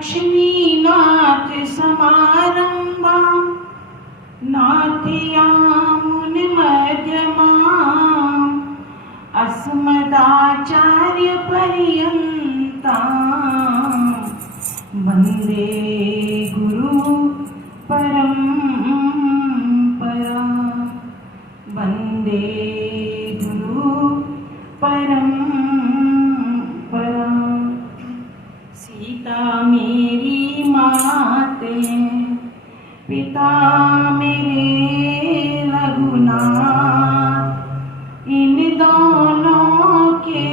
लक्ष्मीनाथ समारंभा नाथयामुनिमध्यमाम् अस्मदाचार्यपर्यन्ताम् वन्दे गुरु परम्परा वन्दे गुरु परम्परा। सीता मेरी मात है, पिता मेरे रघुनाथ, इन दोनों के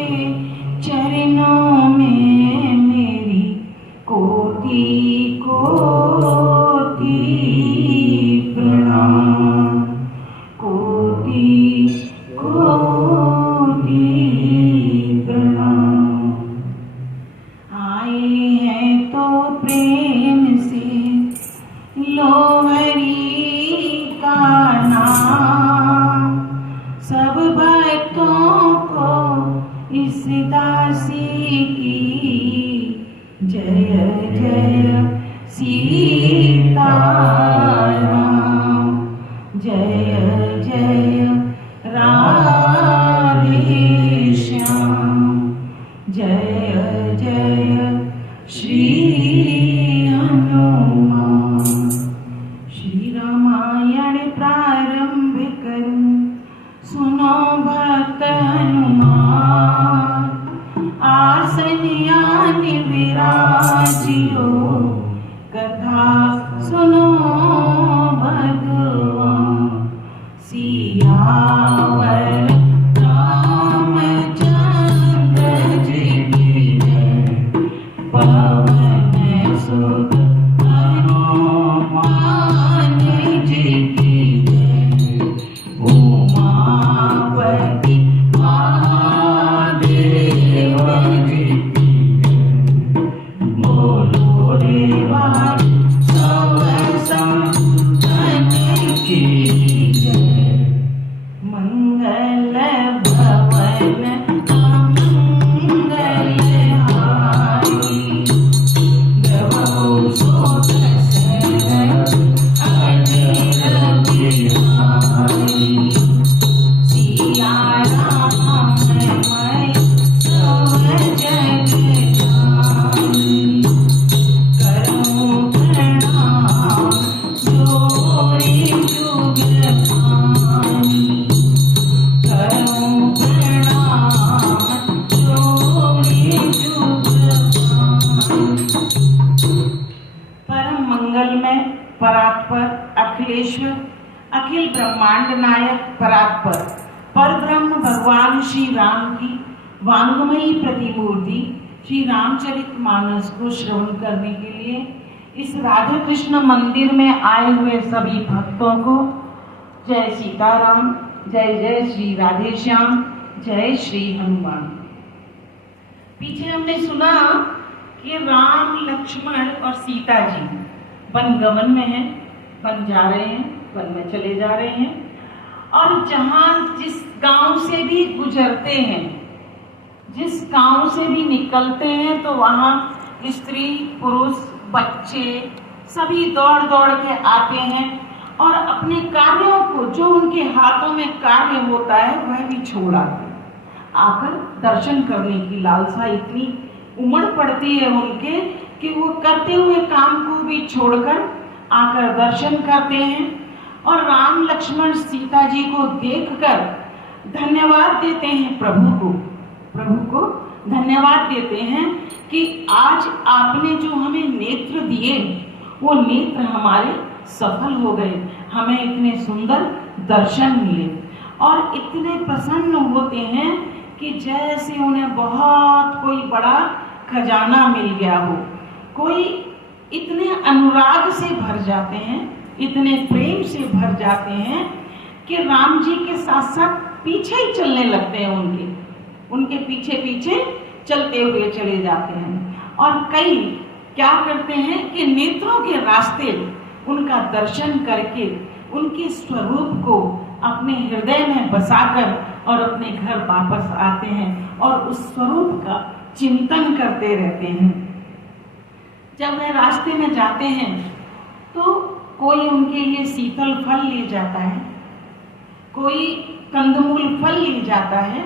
चरणों में मेरी कोटि कोटि प्रणाम, कोटि कोटि प्रणाम। आए हैं तो प्रेम से लो हरि का नाम, सब भक्तों को इस दासी की जय जय सीताराम, जय जय राधे श्याम, जय जय श्री हनुमान। श्री रामायण प्रारंभ करूं, सुनो भक्त हनुमान, आसन यान विराजियो, कथा सुनो भगवान। सियावर रामचंद्र जी की जय, पवन सुत हनुमान जी की जय, उमापति महादेव जी की जय। बोलो देवा सब संतन की जय। मंगल भवन अमंगलहारी, द्रवहु सोत सरन अजर बिहारी। सिया राम मैं सब जग जानी, करऊं प्रणाम जोरी जुग पानी, करऊं प्रणाम जोरी जुग पानी। परम मंगलमय परात्पर अखिलेश्वर अखिल ब्रह्मांड नायक परात्पर परब्रह्म भगवान श्री राम की वांगमयी प्रतिमूर्ति श्री रामचरितमानस को श्रवण करने के लिए इस राधा कृष्ण मंदिर में आए हुए सभी भक्तों को जय सीताराम, जय जय श्री राधे श्याम, जय श्री हनुमान। पीछे हमने सुना कि राम लक्ष्मण और सीता जी वनगमन में हैं, वन जा रहे हैं, वन में चले जा रहे हैं, और जहां जिस गांव से भी गुजरते हैं, जिस गांव से भी निकलते हैं, तो वहां स्त्री पुरुष बच्चे सभी दौड़ दौड़ के आते हैं और अपने कार्यों को, जो उनके हाथों में कार्य होता है, वह भी छोड़ आते हैं। आकर दर्शन करने की लालसा इतनी उमड़ पड़ती है उनके कि वो करते हुए काम को भी छोड़कर आकर दर्शन करते हैं और राम लक्ष्मण सीता जी को देखकर धन्यवाद देते हैं प्रभु को धन्यवाद देते हैं कि आज आपने जो हमें नेत्र दिए वो नेत्र हमारे सफल हो गए, हमें इतने सुंदर दर्शन मिले। और इतने प्रसन्न होते हैं कि जैसे उन्हें बहुत कोई बड़ा खजाना मिल गया हो, कोई इतने अनुराग से भर जाते हैं, इतने प्रेम से भर जाते हैं कि राम जी के साथ साथ पीछे ही चलने लगते हैं, उनके पीछे पीछे चलते हुए चले जाते हैं। और कई क्या करते हैं कि नेत्रों के रास्ते उनका दर्शन करके उनके स्वरूप को अपने हृदय में बसाकर और अपने घर वापस आते हैं और उस स्वरूप का चिंतन करते रहते हैं। जब वह रास्ते में जाते हैं तो कोई उनके लिए शीतल फल ले जाता है, कोई कंदमूल फल ले जाता है,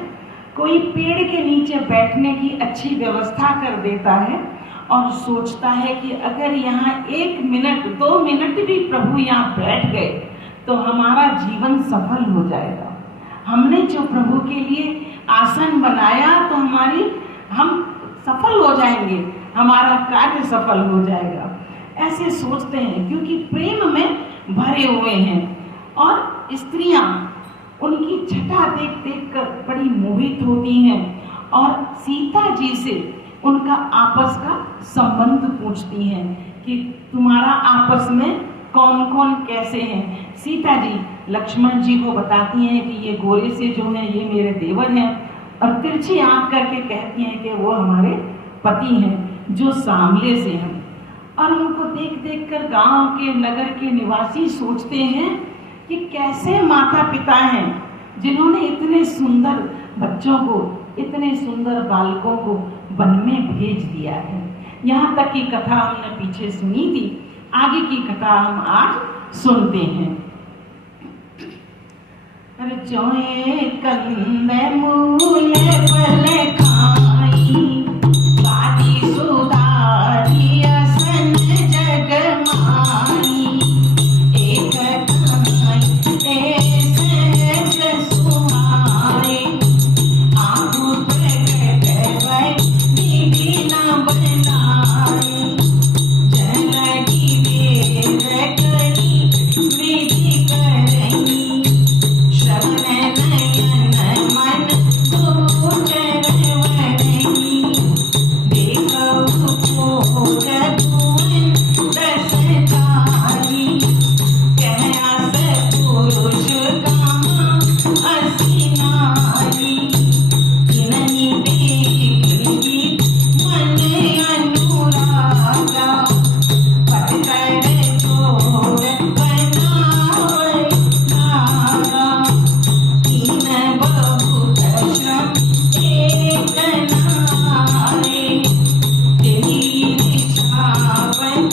कोई पेड़ के नीचे बैठने की अच्छी व्यवस्था कर देता है और सोचता है कि अगर यहाँ 1 मिनट 2 मिनट भी प्रभु यहाँ बैठ गए तो हमारा जीवन सफल हो जाएगा। हमने जो प्रभु के लिए आसन बनाया तो हम सफल हो जाएंगे, हमारा कार्य सफल हो जाएगा, ऐसे सोचते हैं क्योंकि प्रेम में भरे हुए हैं। और स्त्रियां उनकी छटा देख देख कर बड़ी मोहित होती हैं और सीता जी से उनका आपस का संबंध पूछती हैं कि तुम्हारा आपस में कौन कौन कैसे हैं। सीता जी लक्ष्मण जी को बताती हैं कि ये गोरे से जो हैं ये मेरे देवर हैं, और तिरछी आंख करके कहती हैं कि वो हमारे पति हैं जो सांवले से हैं। और उनको देख देख कर गांव के नगर के निवासी सोचते हैं कि कैसे माता पिता हैं जिन्होंने इतने सुंदर बच्चों को, इतने सुंदर बालकों को वन में भेज दिया है। यहाँ तक की कथा हमने पीछे सुनी थी, आगे की कथा हम आज सुनते हैं। जोए कंदे मूल फल खाई, बादी सुधारी असन जग माई, एक खाई ए सहज सुहारे, आँखों प्रगट भय दीदी न बनाए, जनकी वेद करी विधि करई, श्रवण नयन मन गोचर वरई, देखहु खोज भुवन दस चारी, कह अस पुरुष कामा असी नारी, किन्हीं देखी मन अनुरागा, पत्थर छोड़ बनावै धागा, तीन बहुत श्रम एक नारे, तेरी निशावन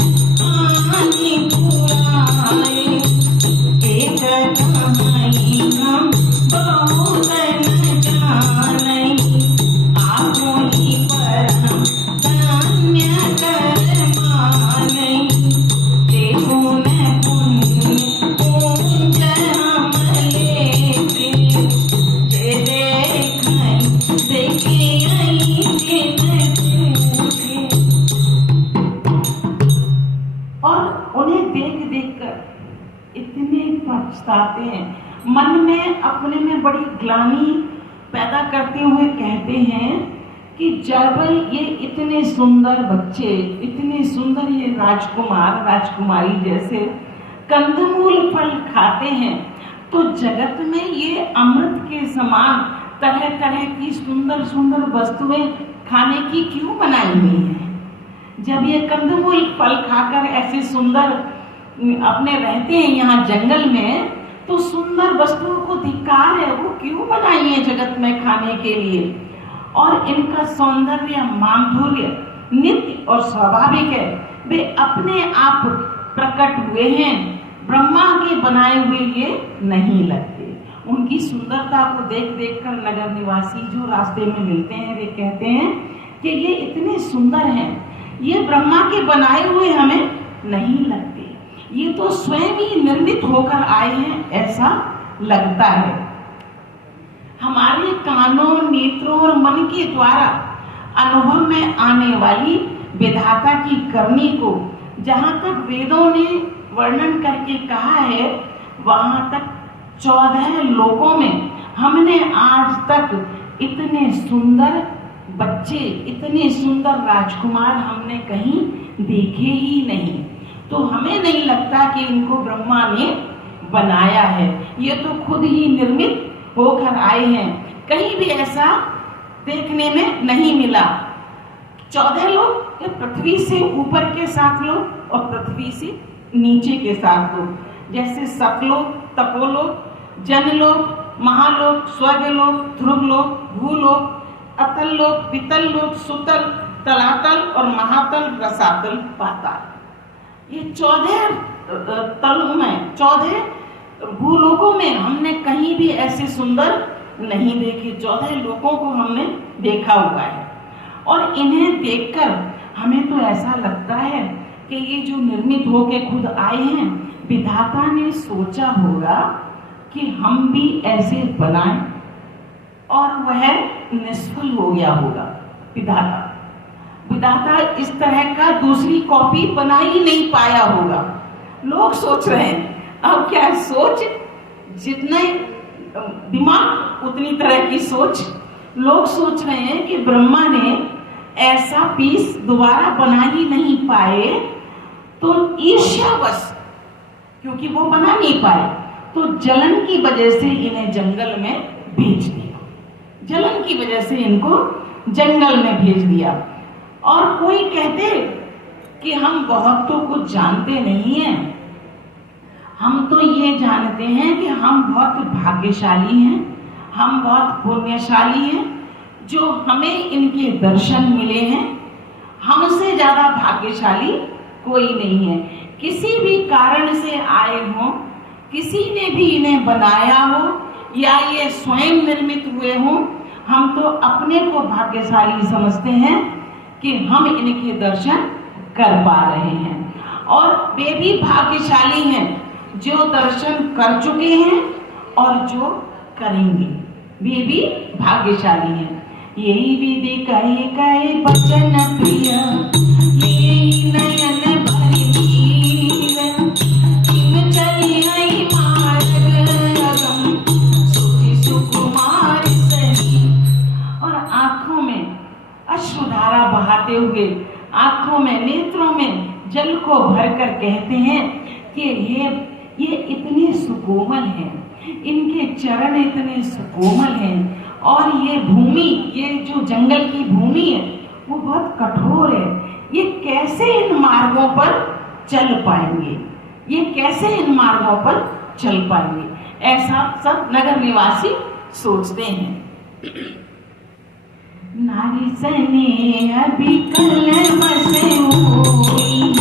आनि पुराए, एक कहाई हम बहुत न जानई, आपो ही परम धन्य कर मानई, देखो न पुण्य पूंज हम लेते, जे देखई देखियई जिन पूछे। और उन्हें देख देख कर इतने पछताते हैं, मन में अपने में बड़ी ग्लानि पैदा करते हुए कहते हैं कि जब ये इतने सुंदर बच्चे, इतने सुंदर ये राजकुमार राजकुमारी जैसे कंदमूल फल खाते हैं तो जगत में ये अमृत के समान तरह तरह की सुंदर सुंदर वस्तुएं खाने की क्यों बनाई हुई हैं। जब ये कंदमूल फल खाकर ऐसे सुंदर अपने रहते हैं यहाँ जंगल में, तो सुंदर वस्तुओं को धिक्कार है, वो क्यों बनाई है जगत में खाने के लिए। और इनका सौंदर्य माधुर्य नित्य और स्वाभाविक है, वे अपने आप प्रकट हुए हैं, ब्रह्मा के बनाए हुए ये नहीं लगते। उनकी सुंदरता को देख देख कर नगर निवासी जो रास्ते में मिलते हैं वे कहते हैं कि ये इतने सुंदर हैं, ये ब्रह्मा के बनाए हुए हमें नहीं लगते, ये तो स्वयं ही निर्मित होकर आए हैं ऐसा लगता है। हमारे कानों, नेत्रों और मन के द्वारा अनुभव में आने वाली विधाता की करनी को जहाँ तक वेदों ने वर्णन करके कहा है, वहां तक 14 लोकों में हमने आज तक इतने सुंदर बच्चे, इतने सुंदर राजकुमार हमने कहीं देखे ही नहीं। तो हमें नहीं लगता कि इनको ब्रह्मा ने बनाया है, ये तो खुद ही निर्मित होकर आए हैं, कहीं भी ऐसा देखने में नहीं मिला। 14 लोग ये पृथ्वी से ऊपर के 7 लोग और पृथ्वी से नीचे के 7 लोग, जैसे सतलोक, तपोलोक, जनलोक, महालोक, स्वर्गलोक, ध्रुवलोक, भूलोक, अतल लोक, पितल लोक, सुतल तलातल और महातल, रसातल, पाताल। ये 14 तलों में, 14 भूलोकों में हमने कहीं भी ऐसे सुंदर नहीं देखे। 14 लोकों को हमने देखा हुआ है और इन्हें देखकर हमें तो ऐसा लगता है कि ये जो निर्मित होके खुद आए हैं, विधाता ने सोचा होगा कि हम भी ऐसे बनाएं, और वह निष्फल हो गया होगा। विधाता इस तरह का दूसरी कॉपी बना ही नहीं पाया होगा। लोग सोच रहे हैं, अब क्या सोच, जितने दिमाग उतनी तरह की सोच। लोग सोच रहे हैं कि ब्रह्मा ने ऐसा पीस दोबारा बना ही नहीं पाए, तो ईर्ष्यावश, क्योंकि वो बना नहीं पाए, तो जलन की वजह से इन्हें जंगल में भेज दिया। जलन की वजह से इनको जंगल में भेज दिया। और कोई कहते कि हम बहुतों को जानते नहीं हैं, हम तो ये जानते हैं कि हम बहुत भाग्यशाली हैं, हम बहुत पुण्यशाली हैं, जो हमें इनके दर्शन मिले हैं। हमसे ज्यादा भाग्यशाली कोई नहीं है। किसी भी कारण से आए हों, किसी ने भी इन्हें बनाया हो या ये स्वयं निर्मित हुए हों, हम तो अपने को भाग्यशाली समझते हैं कि हम इनके दर्शन कर पा रहे हैं। और वे भी भाग्यशाली हैं जो दर्शन कर चुके हैं और जो करेंगे, वे भी भाग्यशाली हैं। यही विधि कहे कहे बचन प्रिय, यही नयन भरि नीर, किम चली हई मार्ग अगम, सुखी सुकुमार सही। और आंखों में अश्रुधारा बहाते हुए, आंखों में, नेत्रों में जल को भरकर कहते हैं कि ये इतने सुकोमल हैं, इनके चरण इतने सुकोमल हैं, और ये भूमि, ये जो जंगल की भूमि है वो बहुत कठोर है। ये कैसे इन मार्गों पर चल पाएंगे, ये कैसे इन मार्गों पर चल पाएंगे, ऐसा सब नगर निवासी सोचते हैं। नारी स्नेह बिकल बसे होई,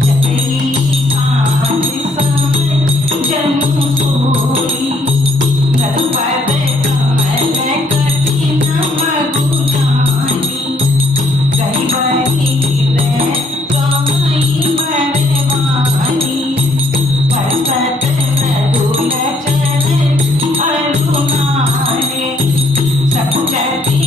चकई सांझ समय जनु सोई, नरपद कमल कठिन मगुरानी, कही बही हृदय कमई बरवानी, बरसत मृदुल चरण अरुणारे, सकुचती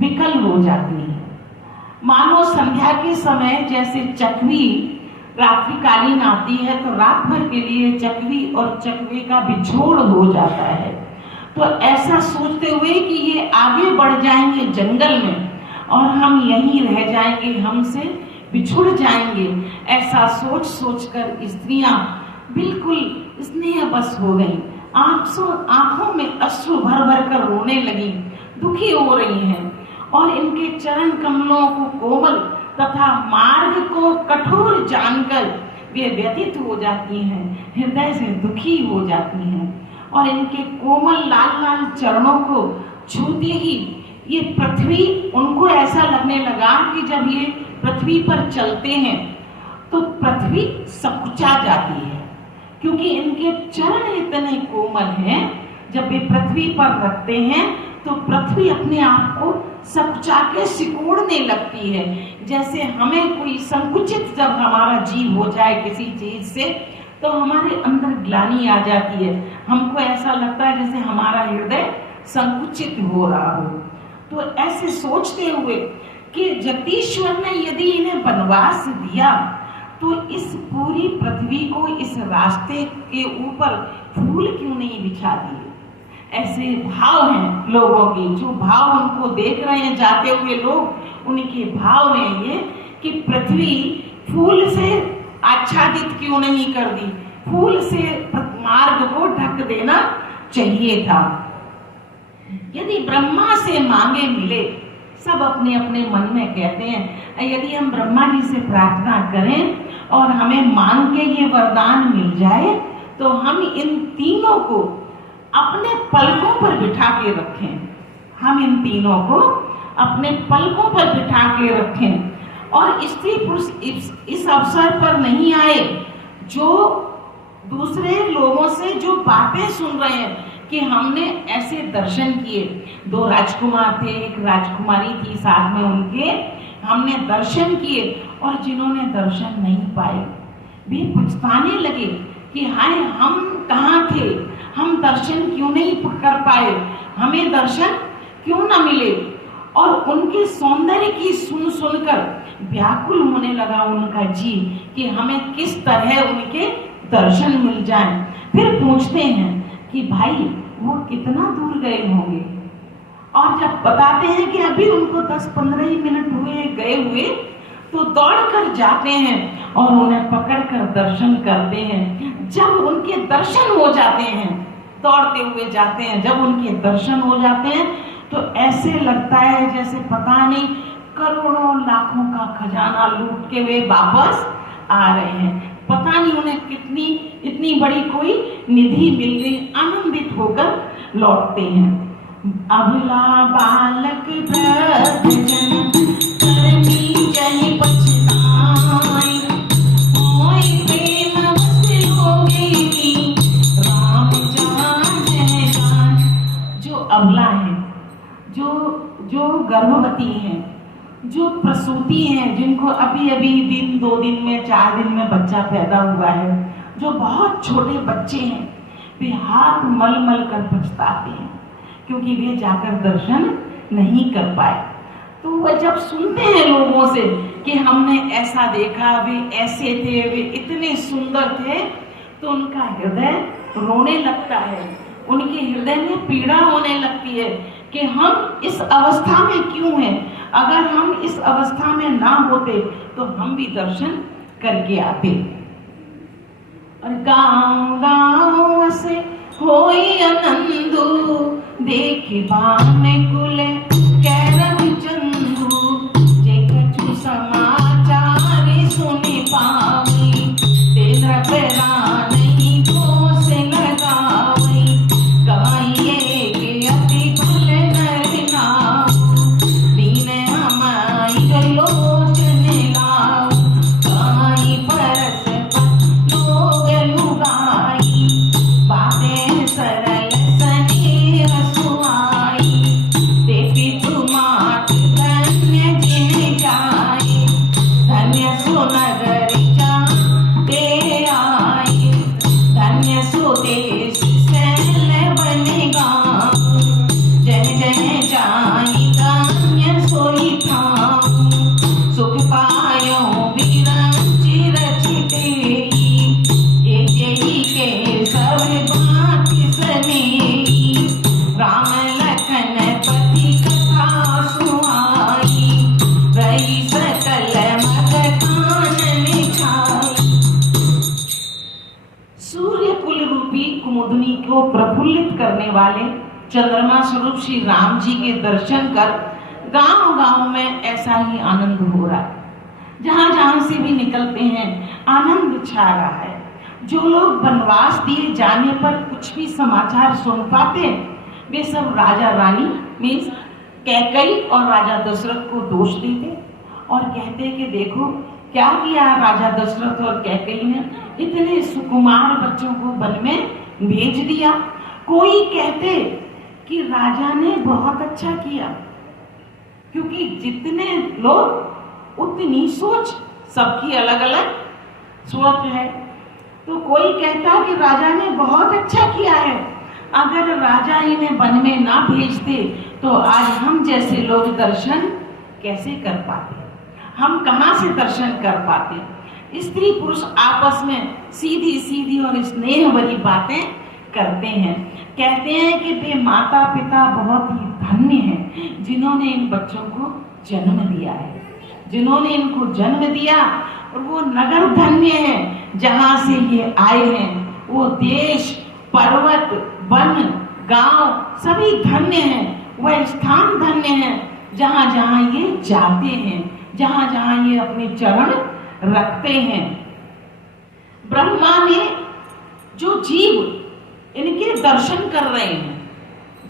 विकल हो जाती है। मानो संध्या के समय जैसे चकवी रात्रिकालीन आती है तो रात भर के लिए चकवी और चकवे का बिछोड़ हो जाता है, तो ऐसा सोचते हुए कि ये आगे बढ़ जाएंगे जंगल में और हम यहीं रह जाएंगे, हमसे बिछुड़ जाएंगे, ऐसा सोच सोचकर स्त्रियां बिल्कुल स्नेहवश हो गईं, आंखों में अश्रु भर भर कर रोने लगी, दुखी हो रही हैं और इनके चरण कमलों को कोमल तथा मार्ग को कठोर जानकर वे व्यथित हो जाती हैं, हृदय से दुखी हो जाती हैं और इनके कोमल लाल लाल चरणों को छूते ही ये पृथ्वी, उनको ऐसा लगने लगा कि जब ये पृथ्वी पर चलते हैं तो पृथ्वी सकुचा जाती है, क्योंकि इनके चरण इतने कोमल हैं, जब वे पृथ्वी पर रखते हैं तो पृथ्वी अपने आप को सकुचा के सिकोड़ने लगती है। जैसे हमें कोई संकुचित जब हमारा जीव हो जाए किसी चीज से, तो हमारे अंदर ग्लानि आ जाती है, हमको ऐसा लगता है जैसे हमारा हृदय संकुचित हो रहा हो। तो ऐसे सोचते हुए कि जगदीश्वर ने यदि इन्हें वनवास दिया तो इस पूरी पृथ्वी को, इस रास्ते के ऊपर फूल क्यों नहीं बिछा दिए। ऐसे भाव हैं लोगों के, जो भाव उनको देख रहे हैं जाते हुए लोग, उनके भाव हैं ये कि पृथ्वी फूल से आच्छादित क्यों नहीं कर दी, फूल से मार्ग को ढक देना चाहिए था। यदि ब्रह्मा से मांगे मिले, सब अपने अपने मन में कहते हैं, यदि हम ब्रह्मा जी से प्रार्थना करें और हमें मांग के ये वरदान मिल जाए तो हम इन तीनों को अपने पलकों पर बिठा के रखें, हम इन तीनों को अपने पलकों पर बिठा के रखें और स्त्री पुरुष इस अवसर पर नहीं आए जो दूसरे लोगों से जो बातें सुन रहे हैं कि हमने ऐसे दर्शन किए, 2 राजकुमार थे, 1 राजकुमारी थी साथ में उनके, हमने दर्शन किए और जिन्होंने दर्शन नहीं पाए वे पछताने लगे कि हाय हम कहाँ थे, हम दर्शन क्यों नहीं कर पाए, हमें दर्शन क्यों ना मिले। और उनके सौंदर्य की सुन सुनकर व्याकुल होने लगा उनका जी कि हमें किस तरह उनके दर्शन मिल जाएं। फिर पूछते हैं कि भाई वो कितना दूर गए होंगे, और जब बताते हैं कि अभी उनको 10-15 ही मिनट हुए गए हुए, तो दौड़कर जाते हैं और उन्हें पकड़कर दर्शन करते हैं। जब उनके दर्शन हो जाते हैं, दौड़ते हुए जाते हैं, जब उनके दर्शन हो जाते हैं तो ऐसे लगता है जैसे पता नहीं करोड़ों लाखों का खजाना लूट के वे वापस आ रहे हैं। पता नहीं उन्हें कितनी इतनी बड़ी कोई निधि मिल गई, आनंदित होकर लौटते हैं। अबला बालक जन करनी चाहिए पछताए, मोय प्रेम बस लोगे की राम जान है जान। जो अबला है, जो गर्भवती हैं, जो प्रसूति हैं, जिनको अभी अभी 2 दिन में 4 दिन में बच्चा पैदा हुआ है, जो बहुत छोटे बच्चे हैं, वे हाथ मल मल कर पछताते हैं क्योंकि वे जाकर दर्शन नहीं कर पाए। तो वह जब सुनते हैं लोगों से कि हमने ऐसा देखा, वे ऐसे थे, वे इतने सुंदर थे, तो उनका हृदय रोने लगता है, उनके हृदय में पीड़ा होने लगती है कि हम इस अवस्था में क्यों हैं। अगर हम इस अवस्था में ना होते तो हम भी दर्शन करके आते। और गाँव गाँव से होई आनंदू, देखी बान कुले कैरव चंदू, जे कछु समाचार सुनि पावी, तेरा पेरा नहीं तो से लगावी, गाइए के अति भल नर नाऊ, दीन हमारी लोचन लाऊ, गाई परस लोग लुगाई, बातें सरल सने रसुआई, देवी तुमात धन्य जिन जाई, धन्य सुनगर जाते आई, धन्य सुदेश सैल बन गाँव, जन जन जाई धन्य सोई ठाऊ, सुख पायो विरंचि रचिते, यही के सब बात सनेही, राम लखन पति कथा सुहाई, रही सकल मत कानन छाई। सूर्य कुल रूपी कुमुदनी को प्रफुल्लित करने वाले चंद्रमा स्वरूप श्री राम जी के दर्शन कर गांव गांव में ऐसा ही आनंद हो रहा है। जहां जहां से भी निकलते हैं आनंद छा रहा है। जो लोग वनवास दिए जाने पर कुछ भी समाचार सुन पाते वे सब राजा रानी मीन्स कैकई और राजा दशरथ को दोष देते और कहते कि देखो क्या किया राजा दशरथ और कैकेयी ने? इतने सुकुमार बच्चों को वन में भेज दिया। कोई कहते कि राजा ने बहुत अच्छा किया, क्योंकि जितने लोग उतनी सोच, सबकी अलग अलग सोच है। तो कोई कहता कि राजा ने बहुत अच्छा किया है, अगर राजा इन्हें वन में ना भेजते तो आज हम जैसे लोग दर्शन कैसे कर पाते, हम कहाँ से दर्शन कर पाते। स्त्री पुरुष आपस में सीधी सीधी और स्नेह भरी बातें करते हैं। कहते हैं कि वे माता पिता बहुत ही धन्य हैं जिन्होंने इन बच्चों को जन्म दिया है, जिन्होंने इनको जन्म दिया। और वो नगर धन्य है जहाँ से ये आए हैं। वो देश, पर्वत, वन, गांव सभी धन्य हैं। वह स्थान धन्य है जहाँ जहाँ ये जाते हैं, जहाँ जहाँ ये अपने चरण रखते हैं। ब्रह्मा ने जो जीव इनके दर्शन कर रहे हैं,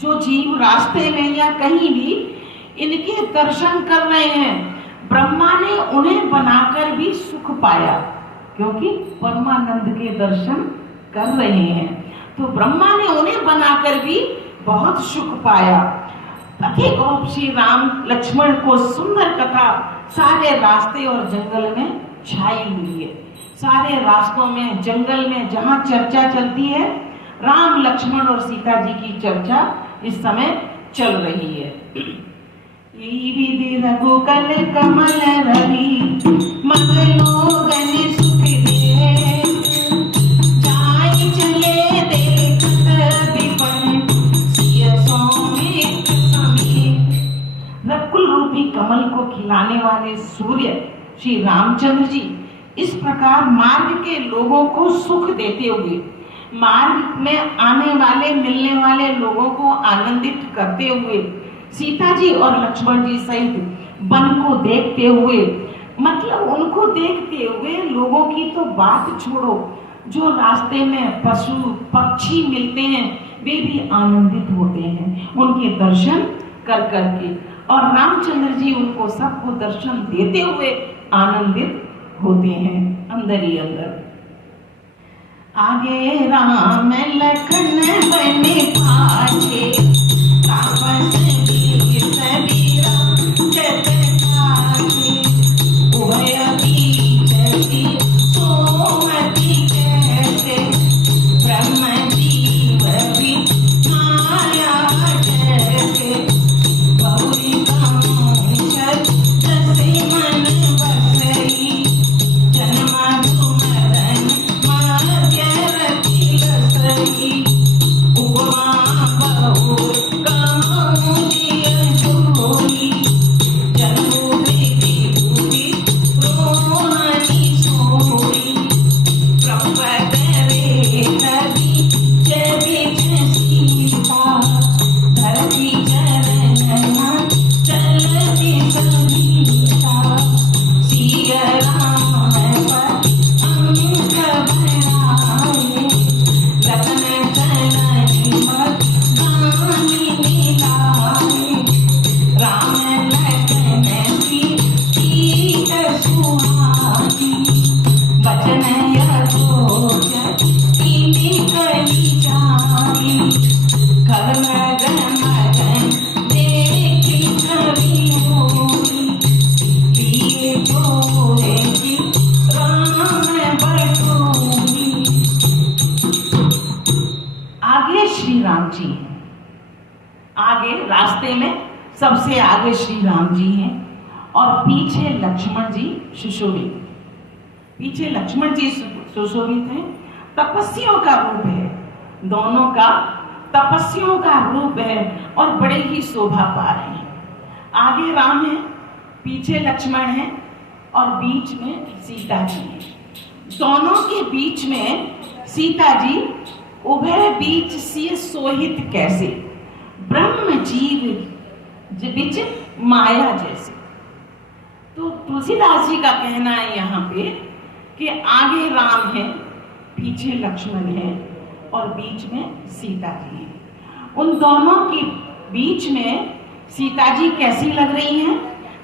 जो जीव रास्ते में या कहीं भी इनके दर्शन कर रहे हैं, ब्रह्मा ने उन्हें बनाकर भी सुख पाया, क्योंकि परमानंद के दर्शन कर रहे हैं। तो ब्रह्मा ने उन्हें बनाकर भी बहुत सुख पाया। पथिक रूप श्री राम लक्ष्मण को सुंदर कथा सारे रास्ते और जंगल में छाई हुई है। सारे रास्तों में, जंगल में जहाँ चर्चा चलती है, राम लक्ष्मण और सीता जी की चर्चा इस समय चल रही है। विधि रघुकुल कमल रवि मग लोगन सुख दे, जाय चले देखत विपन सिय सौमित्र समीप। रघुकुल रूपी कमल को खिलाने वाले सूर्य श्री रामचंद्र जी इस प्रकार मार्ग के लोगों को सुख देते हुए, मार्ग में आने वाले मिलने वाले लोगों को आनंदित करते हुए, सीता जी और लक्ष्मण जी सहित वन को देखते हुए, मतलब उनको देखते हुए लोगों की तो बात छोड़ो, जो रास्ते में पशु पक्षी मिलते हैं वे भी आनंदित होते हैं उनके दर्शन कर करके। और रामचंद्र जी उनको सबको दर्शन देते हुए आनंदित होते हैं अंदर ही अंदर। आगे राम लखन बने पाछे, तापस की सबीरा जत काछे, उभय बीच सी सोमति कैसे, ब्रह्म जीव भी माया जैसे, बहुरी कांचन जसे मन बसई, जन्म मरण मार्ग रति लसई, उपमा बहु कहूँ जिय जोई, जन्मु देवी भूमि रोहनी सोई, प्रपद रे कवि जबिज सीता, धरती चरणना चलति समीता, सिय राम पर अंक बनाए, रतन चलनि मत गानि मिलाए, राम लखन सीत सुहाई, बचन यथोच कीनि कहि जाई, खग मगन देखि कवि होई, लिए जोरे जी राम बटोई। आगे श्री राम जी हैं, आगे रास्ते में सबसे आगे श्री राम जी हैं और पीछे लक्ष्मण जी सुशोभित, पीछे लक्ष्मण जी सुशोभित हैं। तपस्वियों का रूप है, दोनों का तपस्वियों का रूप है और बड़े ही शोभा पा रहे हैं। आगे राम है, पीछे लक्ष्मण है और बीच में सीता जी है। दोनों के बीच में सीता जी, उभय बीच सिय सोहित कैसे, ब्रह्म जीव बिच माया जैसे। तो तुलसीदास जी का कहना है यहाँ पे कि आगे राम है, पीछे लक्ष्मण है और बीच में सीता जी है। उन दोनों के बीच में सीता जी कैसी लग रही हैं?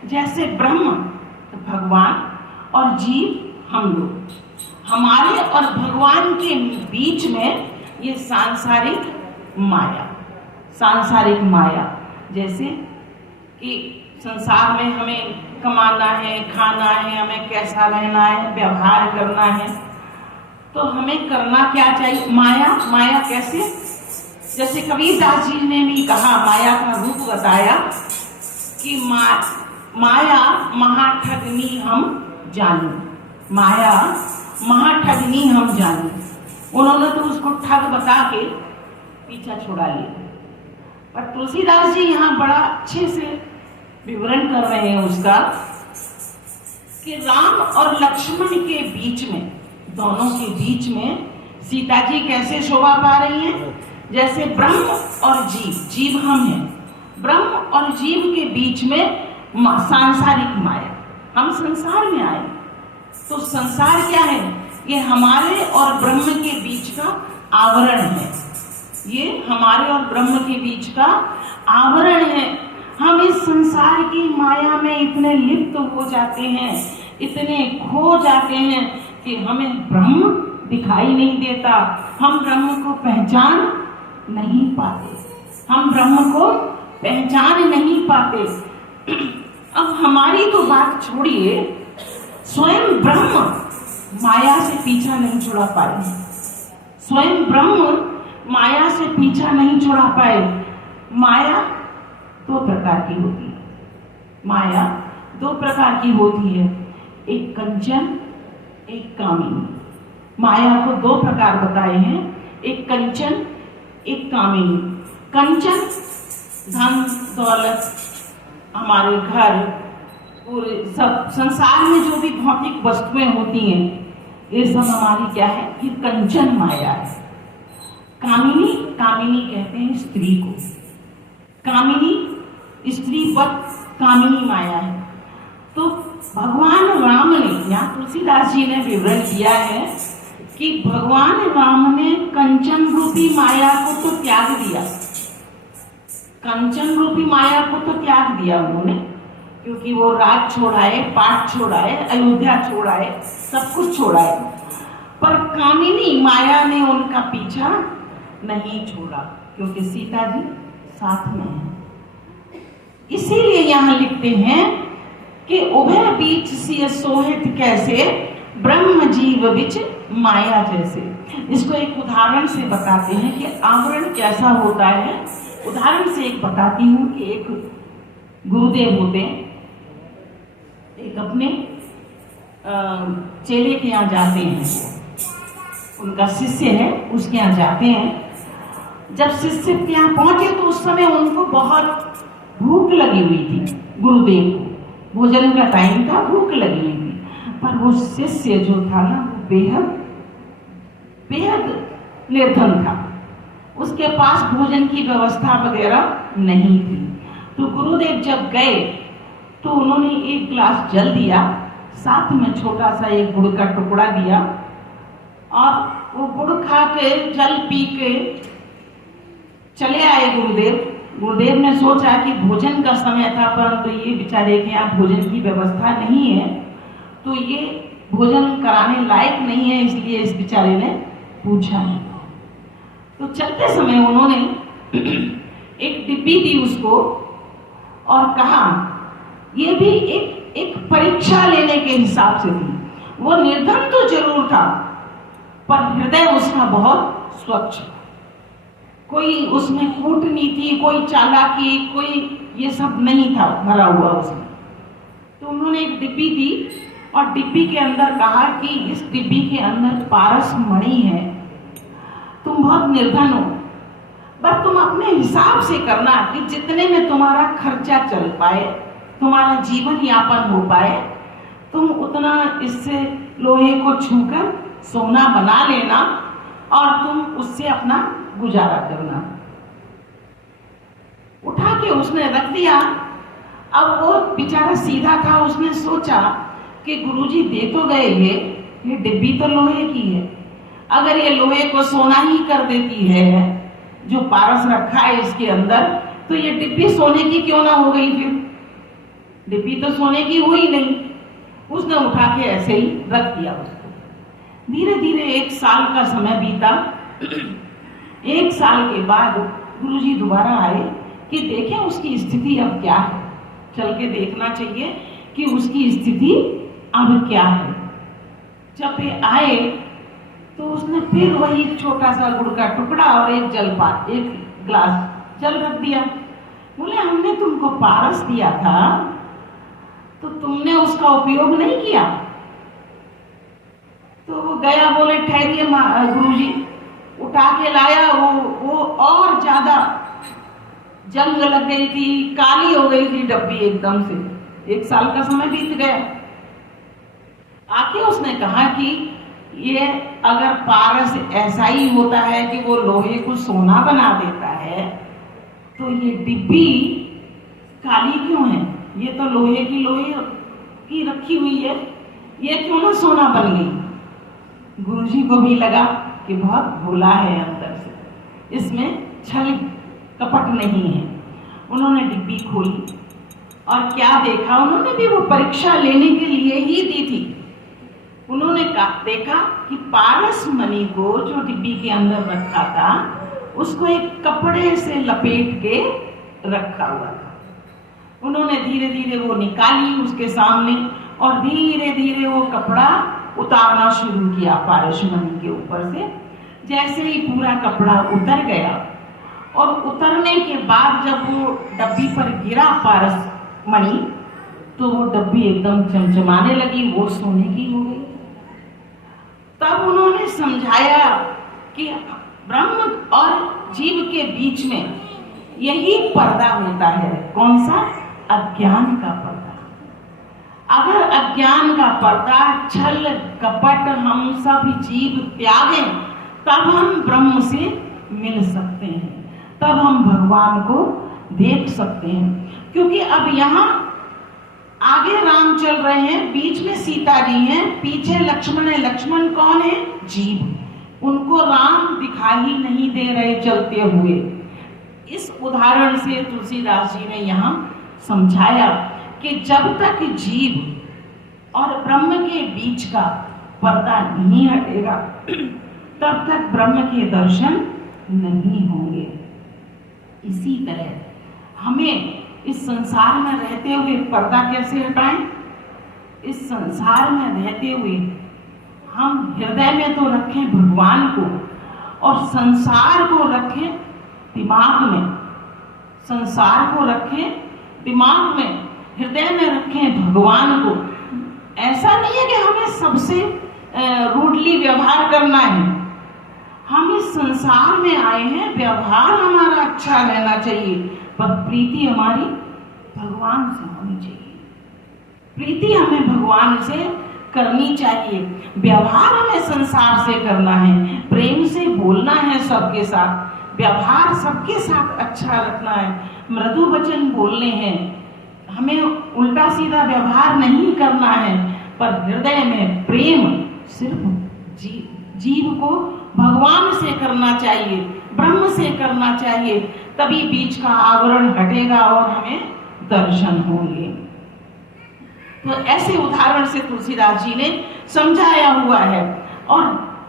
जैसे ब्रह्म भगवान और जीव हम लोग, हमारे और भगवान के बीच में ये सांसारिक माया, जैसे कि संसार में हमें कमाना है, खाना है, हमें कैसा रहना है, व्यवहार करना है, तो हमें करना क्या चाहिए? माया कैसे? जैसे कबीरदास जी ने भी कहा, माया का रूप बताया कि माया महाठगनी हम जानू, माया महाठगनी हम जानू। उन्होंने तो उसको ठग बता के पीछा छुड़ा लिया, पर तुलसीदास जी यहाँ बड़ा अच्छे से विवरण कर रहे हैं उसका, कि राम और लक्ष्मण के बीच में, दोनों के बीच में सीता जी कैसे शोभा पा रही हैं? जैसे ब्रह्म और जीव हम हैं, ब्रह्म और जीव के बीच में सांसारिक माया, हम संसार में आए, तो संसार क्या है? ये हमारे और ब्रह्म के बीच का आवरण है, ये हमारे और ब्रह्म के बीच का आवरण है। हम इस संसार की माया में इतने लिप्त हो जाते हैं, इतने खो जाते हैं कि हमें ब्रह्म दिखाई नहीं देता, हम ब्रह्म को पहचान नहीं पाते, हम ब्रह्म को पहचान नहीं पाते। अब हमारी तो बात छोड़िए, स्वयं ब्रह्म माया से पीछा नहीं छुड़ा पाए, स्वयं ब्रह्म माया से पीछा नहीं छुड़ा पाए। माया दो प्रकार की होती है, माया दो प्रकार की होती है, एक कंचन, एक कामिनी। माया को दो प्रकार बताए हैं, एक कंचन, एक कामिनी। कंचन धन दौलत, हमारे घर, पूरे सब संसार में जो भी भौतिक वस्तुएं होती हैं, ये सब हमारी क्या है? ये कंचन माया है। कामिनी कहते हैं स्त्री को, कामिनी स्त्री पद कामिनी माया है। तो भगवान राम ने, यहाँ तुलसीदास जी ने विवरण दिया है कि भगवान राम ने कंचन रूपी माया को तो त्याग दिया, कंचन रूपी माया को तो त्याग दिया उन्होंने, क्योंकि वो राज छोड़ाए, पाठ छोड़ाए, अयोध्या छोड़ाए, सब कुछ छोड़ाए, पर कामिनी माया ने उनका पीछा नहीं छोड़ा, क्योंकि सीता जी साथ में है। इसीलिए यहाँ लिखते हैं कि उभय बीच सिय सोहित कैसे, ब्रह्म जीव बिच माया जैसे। इसको एक उदाहरण से बताते हैं कि आवरण कैसा होता है। उदाहरण से एक बताती हूँ कि एक गुरुदेव होते हैं, एक अपने चेले के यहाँ जाते हैं, उनका शिष्य है, उसके यहाँ जाते हैं। जब शिष्य के यहाँ पहुंचे तो उस समय उनको बहुत भूख लगी हुई थी, गुरुदेव को भोजन का टाइम था, भूख लगी हुई थी, पर वो शिष्य जो था ना, वो बेहद निर्धन था, उसके पास भोजन की व्यवस्था वगैरह नहीं थी। तो गुरुदेव जब गए तो उन्होंने एक गिलास जल दिया, साथ में छोटा सा एक गुड़ का टुकड़ा दिया, और वो गुड़ खा के, जल पी के चले आए गुरुदेव। गुरुदेव ने सोचा कि भोजन का समय था, परंतु ये बेचारे के यहाँ भोजन की व्यवस्था नहीं है, तो ये भोजन कराने लायक नहीं है, इसलिए इस बेचारे ने पूछा है। तो चलते समय उन्होंने एक डिब्बी दी उसको और कहा, ये भी एक परीक्षा लेने के हिसाब से थी। वो निर्धन तो जरूर था, पर हृदय उसका बहुत स्वच्छ, कोई उसमें कूटनीति, कोई चालाकी, कोई ये सब नहीं था भरा हुआ उसमें। तो उन्होंने एक डिब्बी दी और डिब्बी के अंदर कहा कि इस डिब्बी के अंदर पारस मणि है, तुम बहुत निर्धन हो, पर तुम अपने हिसाब से करना कि जितने में तुम्हारा खर्चा चल पाए, तुम्हारा जीवन यापन हो पाए, तुम उतना इससे लोहे को छूकर सोना बना लेना और तुम उससे अपना गुजारा करना। उठा के उसने रख दिया। अब वो बेचारा सीधा था, उसने सोचा कि गुरुजी दे तो गए, ये डिब्बी तो लोहे की है, अगर ये लोहे को सोना ही कर देती है, जो पारस रखा है इसके अंदर, तो ये डिब्बी सोने की क्यों ना हो गई? फिर डिब्बी तो सोने की हुई नहीं। उसने उठा के ऐसे ही रख दिया उसको। धीरे धीरे 1 साल का समय बीता। 1 साल के बाद गुरुजी दोबारा आए कि देखें उसकी स्थिति अब क्या है, चल के देखना चाहिए कि उसकी स्थिति अब क्या है। जब वे आए तो उसने फिर वही छोटा सा गुड़ का टुकड़ा और एक जलपान, एक ग्लास जल रख दिया। बोले हमने तुमको पारस दिया था तो तुमने उसका उपयोग नहीं किया। तो वो गया, बोले ठहरिए गुरुजी, उठा के लाया। वो और ज्यादा जंग लग गई थी, काली हो गई थी डब्बी एकदम से। 1 साल का समय बीत गया। आके उसने कहा कि ये अगर पारस ऐसा ही होता है कि वो लोहे को सोना बना देता है, तो ये डिब्बी काली क्यों है? ये तो लोहे की रखी हुई है, ये क्यों ना सोना बन गई? गुरुजी को भी लगा कि बहुत भोला है अंदर से, इसमें छल कपट नहीं है। उन्होंने डिब्बी खोली और क्या देखा, उन्होंने भी वो परीक्षा लेने के लिए ही दी थी। उन्होंने देखा कि पारस मणि को जो डिब्बी के अंदर रखा था उसको एक कपड़े से लपेट के रखा हुआ था। उन्होंने धीरे धीरे वो निकाली उसके सामने और धीरे धीरे वो कपड़ा उतारना शुरू किया पारस मणि के ऊपर से। जैसे ही पूरा कपड़ा उतर गया और उतरने के बाद जब वो डब्बी पर गिरा पारस मणि, तो वो डब्बी एकदम चमचमाने लगी, वो सोने की हो गई। तब उन्होंने समझाया कि ब्रह्म और जीव के बीच में यही पर्दा होता है। कौन सा? अज्ञान का पर्दा। अगर अज्ञान का पर्दा, छल कपट हम सब जीव त्यागें, तब हम ब्रह्म से मिल सकते हैं, तब हम भगवान को देख सकते हैं। क्योंकि अब यहाँ आगे राम चल रहे हैं, बीच में सीता जी हैं, पीछे लक्ष्मण है। लक्ष्मण कौन है? जीव। उनको राम दिखाई नहीं दे रहे चलते हुए। इस उदाहरण से तुलसीदास जी ने यहाँ समझाया कि जब तक जीव और ब्रह्म के बीच का पर्दा नहीं हटेगा, तब तक ब्रह्म के दर्शन नहीं होंगे। इसी तरह हमें इस संसार में रहते हुए पर्दा कैसे हटाएं? इस संसार में रहते हुए हम हृदय में तो रखें भगवान को और संसार को रखें दिमाग में। संसार को रखें दिमाग में, हृदय में रखें भगवान को। ऐसा नहीं है कि हमें सबसे रूडली व्यवहार करना है। हम इस संसार में आए हैं, व्यवहार हमारा अच्छा रहना चाहिए, पर प्रीति हमारी भगवान से होनी चाहिए। प्रीति हमें भगवान से करनी चाहिए। व्यवहार हमें संसार से करना है, प्रेम से बोलना है सबके साथ, व्यवहार सबके साथ अच्छा रखना है, मृदु वचन बोलने हैं, हमें उल्टा सीधा व्यवहार नहीं करना है, पर हृदय में प्रेम सिर्फ जीव को भगवान से करना चाहिए, ब्रह्म से करना चाहिए। तभी बीच का आवरण हटेगा और हमें दर्शन होंगे। तो ऐसे उदाहरण से तुलसीदास जी ने समझाया हुआ है। और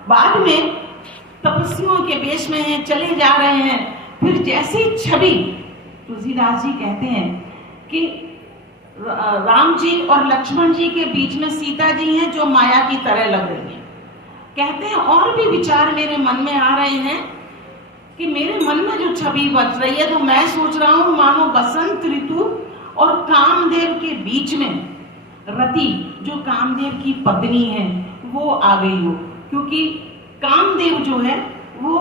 बाद में तपस्वियों के वेश में हैं, चले जा रहे हैं, फिर जैसी छवि, तुलसीदास जी कहते हैं कि राम जी और लक्ष्मण जी के बीच में सीता जी हैं जो माया की तरह लग रही हैं। कहते हैं और भी विचार मेरे मन में आ रहे हैं कि मेरे मन में जो छवि बच रही है, तो मैं सोच रहा हूं मानो बसंत ऋतु और कामदेव के बीच में रति, जो कामदेव की पत्नी है, वो आ गई हो। क्योंकि कामदेव जो है वो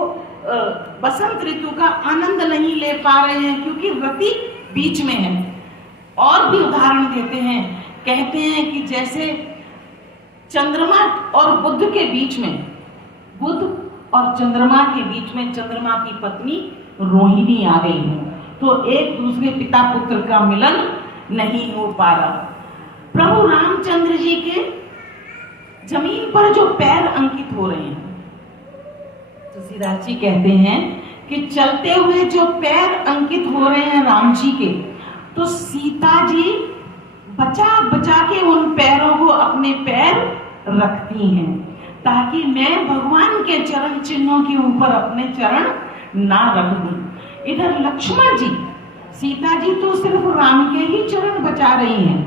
बसंत ऋतु का आनंद नहीं ले पा रहे हैं, क्योंकि रति बीच में है। और भी उदाहरण देते हैं, कहते हैं कि जैसे चंद्रमा और बुध के बीच में, बुध और चंद्रमा के बीच में चंद्रमा की पत्नी रोहिणी आ गई है, तो एक दूसरे पिता पुत्र का मिलन नहीं हो पा रहा। प्रभु रामचंद्र जी के जमीन पर जो पैर अंकित हो रहे हैं, तुलसीदास जी कहते हैं कि चलते हुए जो पैर अंकित हो रहे हैं राम जी के, तो सीता जी बचा बचा के उन पैरों को अपने पैर रखती हैं, ताकि मैं भगवान के चरण चिन्हों के ऊपर अपने चरण ना रख दूं। इधर लक्ष्मण जी, सीता जी तो सिर्फ राम के ही चरण बचा रही हैं,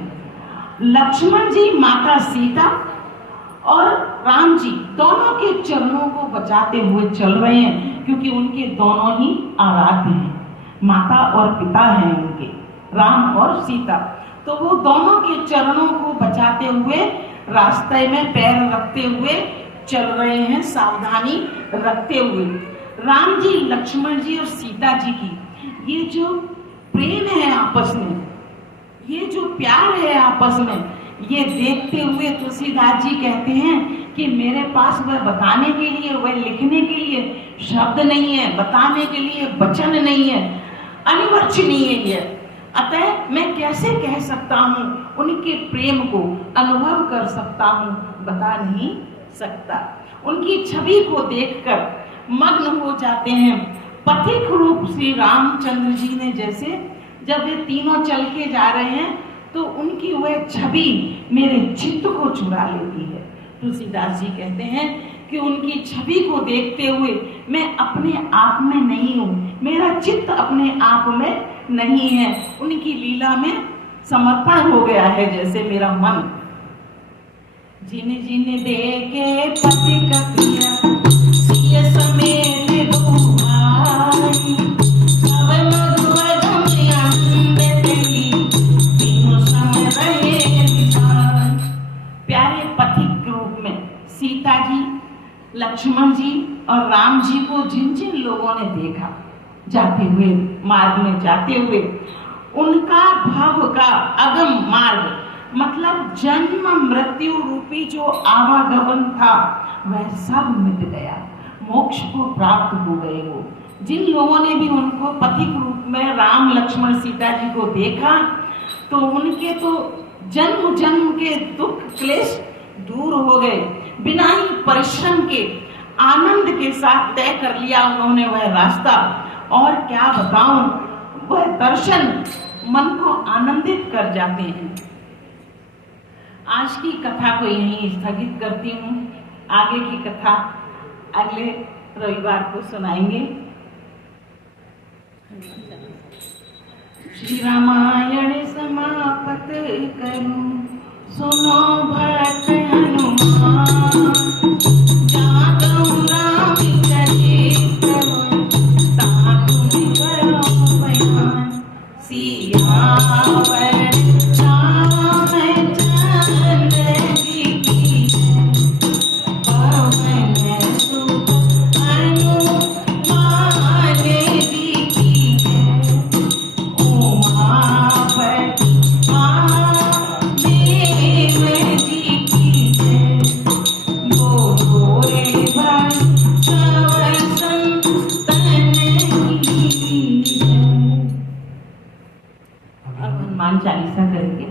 लक्ष्मण जी माता सीता और राम जी दोनों के चरणों को बचाते हुए चल रहे हैं, क्योंकि उनके दोनों ही आराध्य हैं, माता और पिता हैं उनके, राम और सीता। तो वो दोनों के चरणों को बचाते हुए रास्ते में पैर रखते हुए चल रहे हैं, सावधानी रखते हुए। राम जी, लक्ष्मण जी और सीता जी की ये जो प्रेम है आपस में, ये जो प्यार है आपस में, ये देखते हुए तुलसीदास जी कहते हैं कि मेरे पास वह बताने के लिए, वह लिखने के लिए शब्द नहीं है, बताने के लिए वचन नहीं है, अनिवार्य है। अतः मैं कैसे कह सकता हूँ, उनके प्रेम को अनुभव कर सकता हूँ, बता नहीं सकता। उनकी छवि को देखकर मग्न हो जाते हैं। पथिक रूप श्री रामचंद्र जी ने जैसे, जब वे तीनों चल के जा रहे हैं तो उनकी वह छवि मेरे चित्त को चुरा लेती है। तुलसीदास जी कहते हैं कि उनकी छवि को देखते हुए मैं अपने आप में नहीं हूँ, मेरा चित्त अपने आप में नहीं है, उनकी लीला में समर्पण हो गया है जैसे मेरा मन। जिन जिन देखे पति कपिया सिय समेत दुहाई, अब मधुवधम अमृत ली, तीनों सम रहे विधान। प्यारे पथिक रूप में सीता जी, लक्ष्मण जी और राम जी को जिन जिन लोगों ने देखा जाते हुए, मार्ग में जाते हुए, उनका भव का अगम मार्ग, मतलब जन्म मृत्यु रूपी जो आवागमन था, वह सब मिट गया, मोक्ष को प्राप्त हो गए। वो जिन लोगों ने भी उनको पथिक रूप में राम लक्ष्मण सीता जी को देखा, तो उनके तो जन्म जन्म के दुख क्लेश दूर हो गए, बिना ही परिश्रम के आनंद के साथ तय कर लिया उन्होंने वह रास्ता। और क्या बताऊं, वह दर्शन मन को आनंदित कर जाते हैं। आज की कथा को यहीं स्थगित करती हूँ, आगे की कथा अगले रविवार को सुनाएंगे। श्री रामायण समापत करूं, सुनो भक्त हनुमान, जागो राम चरित ताकु करो बयान, सियावर रामचंद्र जी की पवन सुत हनुमान जी की उमापति महादेव जी की बोलो रे भाई सब संतन की। अब हनुमान चालीसा करेंगे।